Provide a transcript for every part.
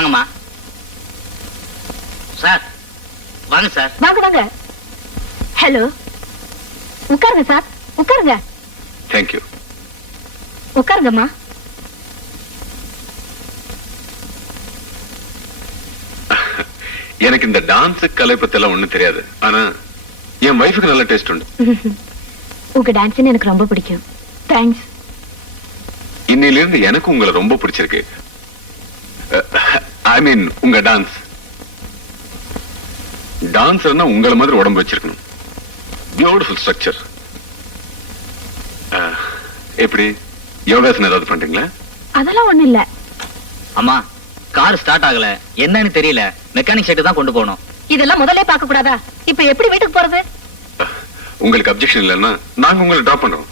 வாங்கம்மா. சார் வாங்க சார். வாங்க வாங்க. ஹலோ, உட்காருங்க சார், உட்காருங்க. தேங்க்யூ. உட்காருங்கம்மா. எனக்கு இந்த டான்ஸ் கலை பத்தி எல்லாம் ஒண்ணும் தெரியாது. ஆனா என் வைஃபுக்கு நல்ல டேஸ்ட் உண்டு. உங்க டான்ஸ் எனக்கு ரொம்ப பிடிக்கும். தேங்க்ஸ். இன்னையில இருந்து எனக்கு உங்களை ரொம்ப பிடிச்சிருக்கு. ஐ மீன் உங்க டான்ஸ். டான்ஸர்னா உங்களை மாதிரி உடம்பு வச்சிருக்கணும். Beautiful structure. எப்படி யோகாசனம் ஏதாவது பண்றீங்களா? அதெல்லாம் ஒண்ணு இல்ல. அம்மா, கார் ஸ்டார்ட் ஆகல, என்னன்னு தெரியல. மெக்கானிக் செட்டு தான் கொண்டு போகணும். இதெல்லாம் முதல்ல பார்க்க கூடாதா? இப்ப எப்படி வீட்டுக்கு போறது? உங்களுக்கு அப்செக்ஷன் இல்லைன்னா நாங்க உங்களை டிராப் பண்றோம்.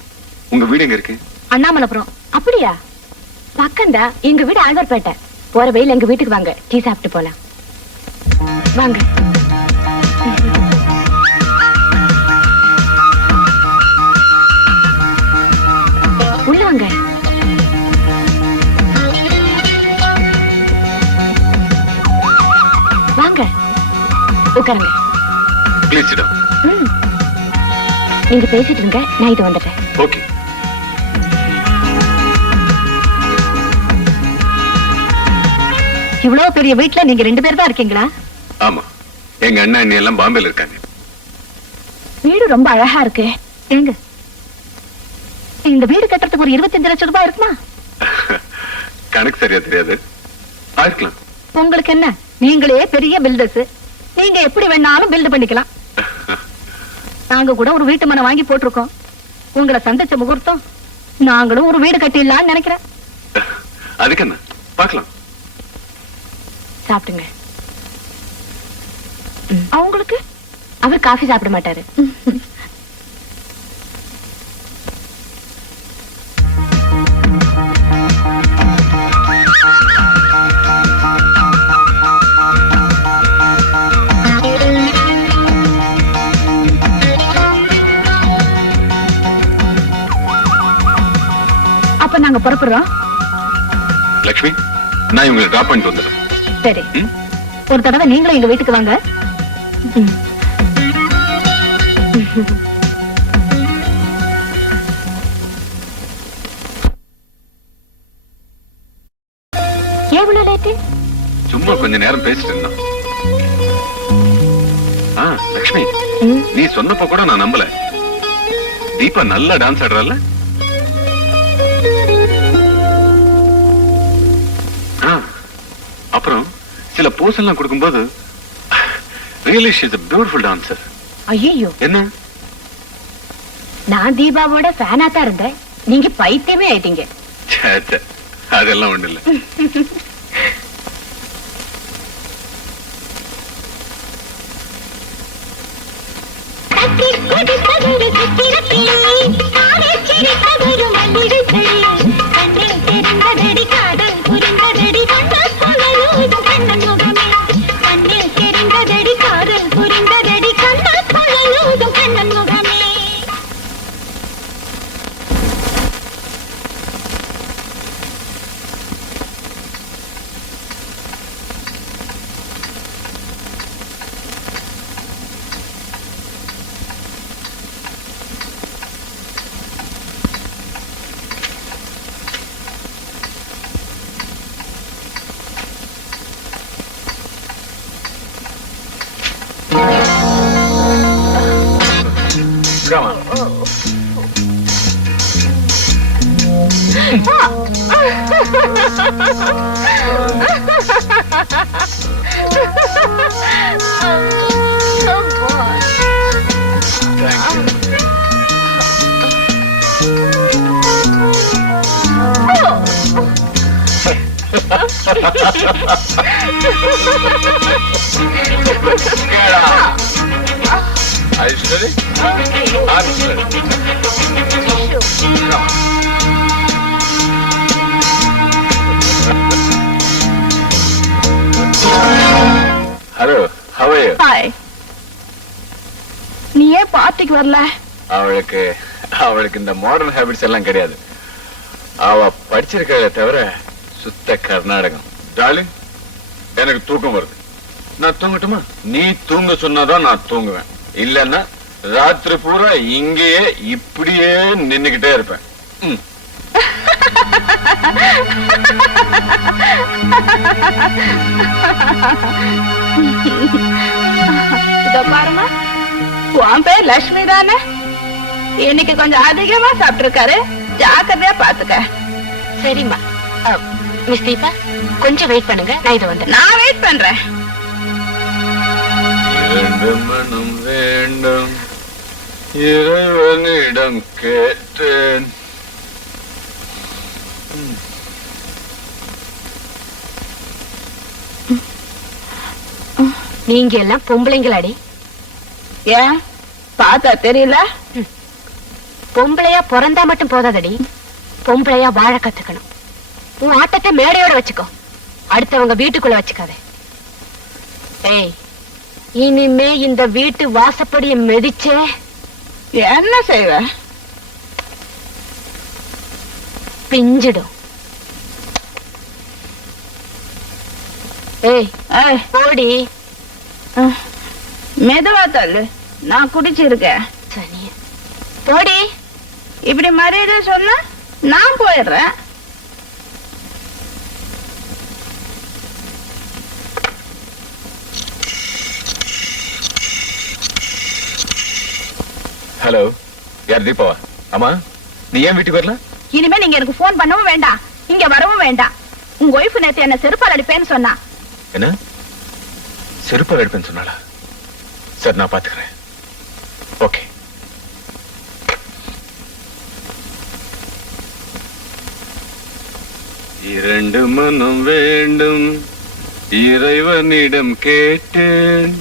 உங்க வீடு எங்க இருக்கு? அண்ணாமலைபுரம். அப்படியா? பக்கம்டா. எங்க வீடு ஆழ்வார்பேட்டை. போற வழியில எங்க வீட்டுக்கு வாங்க, டீ சாப்பிட்டு போலாம். வாங்க. உள்ள வாங்க. வாங்க, உட்காருங்க. Please sit down. நீங்க பேசிட்டு இருங்க, நான் இது வந்துட்டேன். ஓகே. இவ்வளவு பெரிய வீட்டுல நீங்க 2 பேர் தான் இருக்கீங்களா? ஆமா, எங்க அண்ணா அண்ணி எல்லாம் பாம்பேல இருக்காங்க. வீடு ரொம்ப அழகா இருக்கு. எங்க இந்த வீடு கட்டுறதுக்கு ஒரு 25 லட்சம் ரூபாய் இருக்குமா? கணக்கு சரியா தெரியாது. ஆயிருக்கலாம். உங்களுக்கு என்ன, நீங்களே பெரிய பில்டர்ஸ். நீங்க எப்படி வேணாலும் பில்ட் பண்ணிக்கலாம். நாங்க கூட ஒரு வீட்டு மனை வாங்கி போட்டிருக்கோம். உங்களை சந்திச்ச முகூர்த்தம் நாங்களும் ஒரு வீடு கட்டிடலாம்னு நினைக்கிறேன். அதுக்கு என்ன, பார்க்கலாம். சாப்பிடுங்க. அவங்களுக்கு அவர் காஃபி சாப்பிட மாட்டாரு. அப்ப நாங்க புறப்படுறோம். லட்சுமி, நான் உங்களை டிராப் பண்ணிட்டு வந்துடுறேன். சரி, ஒரு தடவை நீங்களும் எங்க வீட்டுக்கு வாங்க. எவ்வளவு லேட்டு? சும்மா கொஞ்ச நேரம் பேசிட்டு இருந்தான். லட்சுமி, நீ சொன்னப்ப கூட நான் நம்பல. தீபா நல்லா டான்ஸ் ஆடுறல்ல? அப்புறம் சில போஸ் எல்லாம் கொடுக்கும்போது really she is a beautiful dancer. ஐயோ, என்ன? நான் தீபாவோட ஃபேனா தான் இருந்தேன். நீங்க பைத்தியமே ஆயிட்டீங்க. அதெல்லாம் ஒண்ணு இல்ல. Come on. Get out. Are you ready? I'm ready. Come on. Hello, how are you? Hi. நீ ஏன் பார்ட்டிக்கு வரல? அவளுக்கு இந்த மாடர்ன் ஹேபிட்ஸ் எல்லாம் கிடையாது. அவ படிச்சிருக்கே தவிர சுத்த கர்நாடகம். டார்லிங், எனக்கு தூக்கம் வருது. நான் தூங்கட்டுமா? நீ தூங்க சொன்னாதான் நான் தூங்குவேன். இல்லன்னா ராத்திரி பூரா இங்கேயே இப்படியே நின்னுகிட்டே இருப்பேன். இதோ பாருமா, உன் பேர் லட்சுமி தானே? இன்னைக்கு கொஞ்சம் அதிகமா சாப்பிட்டுருக்காரு, ஜாக்கிரதையா பாத்துக்க. சரிம்மா. மிஸ் தீபா, கொஞ்சம் வெயிட் பண்ணுங்க, நான் இது வந்து. நான் வெயிட் பண்றேன். இரண்டு மனம் வேண்டும், இறைவனிடம் கேட்டேன். நீங்க எல்லாம் பொம்பளைங்களாடி? ஏன் பார்த்தா தெரியல? பொம்பளையா பிறந்தா மட்டும் போதாதடி, பொம்பளையா வாழ கத்துக்கணும். உன் ஆட்டத்தை மேடையோட வச்சுக்கோ, அடுத்தவங்க வீட்டுக்குள்ள வச்சுக்காத. ஏய், இனிமே இந்த வீட்டு வாசப்படிய மிதிச்சே என்ன செய்வ? பிஞ்சிடும். ஏய் ஏய், போடி. மெதுவா தள்ளு, நான் குடிச்சிருக்கேன். சரி போடி. இப்படி மரியாதை சொன்னா நான் போயிடுறேன். ஹலோ, யார்? தீபாவா? ஆமா, நீ ஏன் வீட்டுக்கு வரல? இனிமே நீங்க எனக்கு போன் பண்ணவும் வேண்டாம், இங்க வரவும் வேண்டாம். உங்க ஒய்ஃப் நேத்து என்ன செருப்பால் அடிப்பேன்னு சொன்னா. என்ன செருப்பால் எடுப்பேன்னு சொன்னாளா? சரி, நான் பாத்துக்கிறேன். ஓகே. இரண்டு மனம் வேண்டும், இறைவனிடம் கேட்டேன்,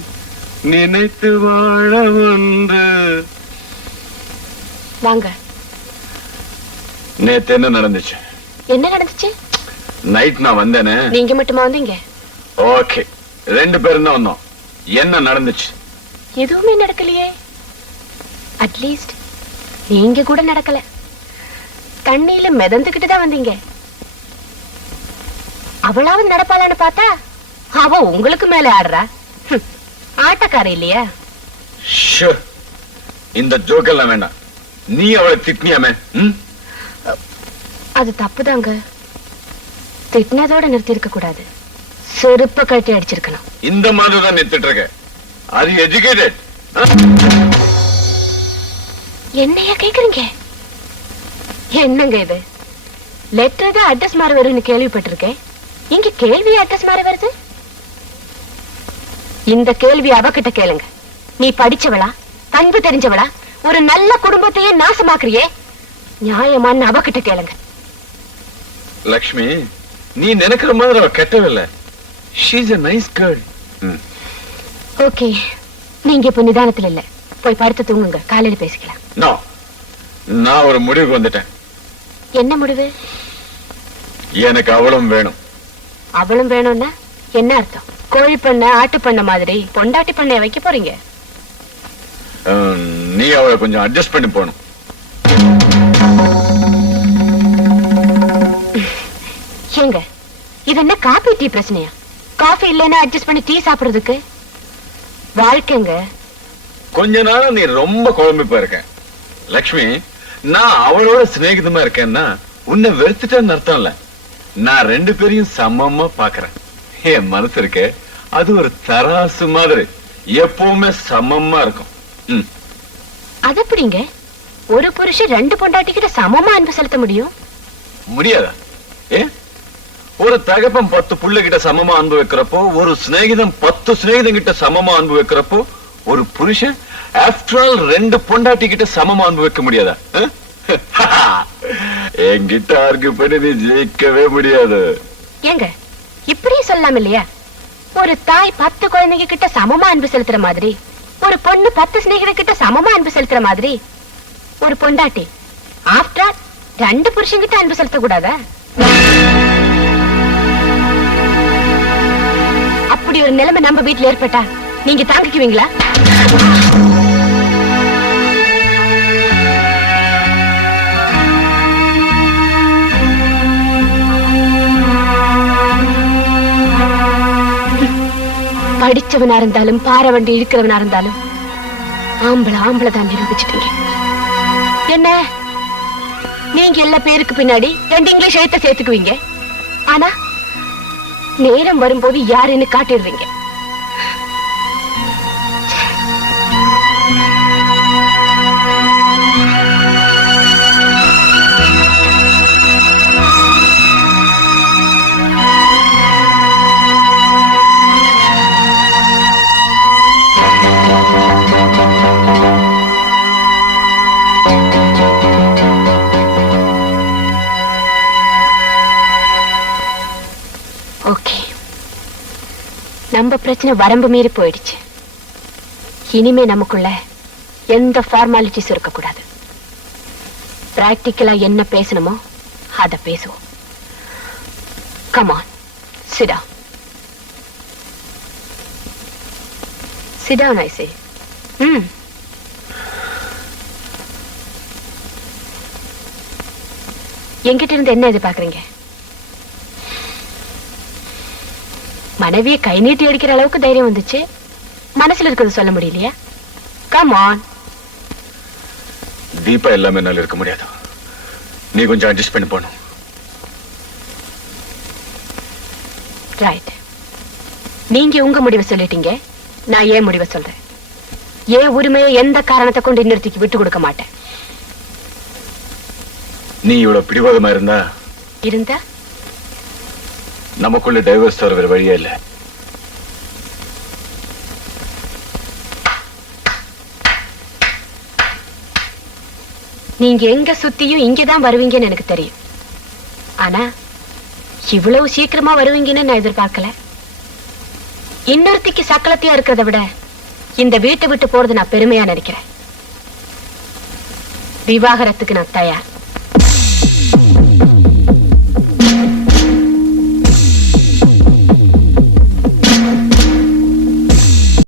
நினைத்து வாழ வந்து. வாங்க. நேத்து என்ன நடந்துச்சு? என்ன நடந்துச்சு? நைட் நான் வந்தேனே. நீங்க மட்டுமா வந்தீங்க? ஓகே, 2 பேரும் தான் வந்தோம். என்ன நடந்துச்சு? எதுவுமே நடக்கலையே. அட்லீஸ்ட் நீங்க கூட நடக்கல. தண்ணியில மிதந்துகிட்டு தான் வந்தீங்க. அவளாவது நடப்பாளான்னு பார்த்தா அவ உங்களுக்கு மேல ஆடுறா. ஆட்டக்கார இல்லையா? ஷூர், இந்த ஜோக்கெல்லாம் வேண்டாம். நீ அவளை திட்டினியாமே? அது தப்புதாங்க. திட்டினதோட நிறுத்தி இருக்க கூடாது, செருப்ப கட்டி அடிச்சிருக்கணும். இந்த மாதிரி தான் நிறுத்திட்டு இருக்க. அது எஜுகேட்டட். என்னையா கேக்குறீங்க? என்னங்க இது? லெட்டர் தான் அட்ரஸ் மாற வரும்னு கேள்விப்பட்டிருக்கேன், இங்க கேள்வி அட்ரஸ் மாற வருது. இந்த கேள்வி அவகிட்ட கேளுங்க. நீ படிச்சவளா, பண்பு தெரிஞ்சவளா, ஒரு நல்ல குடும்பத்தையே நாசமாக்குறியே, நியாயமான்னு அவகிட்ட கேளுங்க. லக்ஷ்மி, நீ நினைக்கிற மாதிரி அவ கெட்டவில்லை. She's a nice girl. Okay, நீங்க இப்ப நிதானத்துல இல்ல, போய் படுத்து தூங்குங்க, காலையில பேசிக்கலாம். நோ, நான் ஒரு முடிவுக்கு வந்துட்டேன். என்ன முடிவு? எனக்கு அவளும் வேணும். அவளும் வேணும்னா என்ன அர்த்தம்? கோழி பண்ண ஆட்டு பண்ண மாதிரி பொண்டாட்டி பண்ணைய வைக்க போறீங்க? நீ அவளை கொஞ்சம் அட்ஜஸ்ட் பண்ணி போகணும். ஏங்க, இது என்ன காபி டீ பிரச்சனையா? காஃபி இல்லைன்னா அட்ஜஸ்ட் பண்ணி டீ சாப்பிடுறதுக்கு? வாழ்க்கைங்க. கொஞ்ச நாளா நீ ரொம்ப குழம்பி போயிருக்க லக்ஷ்மி. நான் அவளோட சிநேகிதமா இருக்கேன்னா உன்னை வெறுத்துட்டேன்னு அர்த்தம் இல்ல. நான் 2 பேரையும் சமமா பாக்குறேன். என் மனசு இருக்கு, அது ஒரு தராசு மாதிரி எப்பவுமே சமமா இருக்கும். அது எப்படிங்க ஒரு புருஷன் 2 பொண்டாட்டி கிட்ட சமமா அன்பு செலுத்த முடியும்? முடியாதா? ஏ, ஒரு தகப்பன் 10 புள்ள கிட்ட சமமா அன்பு வைக்கிறப்போ, ஒரு சிநேகிதம் 10 சிநேகிதம் கிட்ட சமமா அன்பு வைக்கிறப்போ, ஒரு புருஷன் ஆஃப்டர் ஆல் 2 பொண்டாட்டி கிட்ட சமமா அன்பு வைக்க முடியாதா? என்கிட்ட ஆர்கியூ பண்ணி நீ ஜெயிக்கவே முடியாது. ஏங்க, இப்படியே சொல்லலாம் இல்லையா? ஒரு தாய் 10 குழந்தைங்க கிட்ட சமமா அன்பு செலுத்துற மாதிரி, ஒரு பொண்ணு 10 சிநேகித கிட்ட சமமா அன்பு செலுத்துற மாதிரி, ஒரு பொண்டாட்டி ஆஃப்டர் ஆல் 2 புருஷன்கிட்ட அன்பு செலுத்த கூடாதா? அப்படி ஒரு நிலைமை நம்ம வீட்டுல ஏற்பட்டா நீங்க தாங்கிக்குவீங்களா? படிச்சவனா இருந்தாலும் பாறை வண்டி இருக்கிறவனா இருந்தாலும் ஆம்பளை தான் நிரூபிச்சிட்டீங்க. என்ன நீங்க எல்லா பேருக்கு பின்னாடி 2 இங்கிலீஷ் எழுத்த சேர்த்துக்குவீங்க, ஆனா நேரம் வரும்போது யாருன்னு காட்டிடுறீங்க. ஓகே, நம்ம பிரச்சனை வரம்பு மீறி போயிடுச்சு. இனிமே நமக்குள்ள எந்த ஃபார்மாலிட்டிஸ் இருக்கக்கூடாது. பிராக்டிக்கலா என்ன பேசணுமோ அத பேசுவோம். Come on, sit down. Sit down I say. என்கிட்ட இருந்து என்ன எதிர்பார்க்கறீங்க? மனைவியை கை நீட்டி அடிக்கிற அளவுக்கு தைரியம் வந்துச்சு, மனசுல இருக்கிறது சொல்ல முடியலையா? Come on. தீபா எல்லாமே என்னால இருக்க முடியாது. நீ கொஞ்சம் அட்ஜஸ்ட் பண்ணி போகணும். ரைட், நீங்க உங்க முடிவை சொல்லிட்டீங்க, நான் ஏன் முடிவை சொல்றேன். ஏன் உரிமையை எந்த காரணத்தை கொண்டு இன்னொருத்திக்கு விட்டு கொடுக்க மாட்டேன். நீ இவ்வளவு பிடிவாதமா இருந்தா நமக்குள்ள டைவர்ஸ் தவிர வேற வழியே இல்ல. நீங்க எங்க சுத்தியும் இங்கதான் வருவீங்கன்னு எனக்கு தெரியும். ஆனா இவ்வளவு சீக்கிரமா வருவீங்கன்னு நான் எதிர்பார்க்கல. இன்னொருத்திக்கு சக்கலத்தையா இருக்கிறத விட இந்த வீட்டை விட்டு போறது நான் பெருமையா நினைக்கிறேன். விவாகரத்துக்கு நான் தயார்.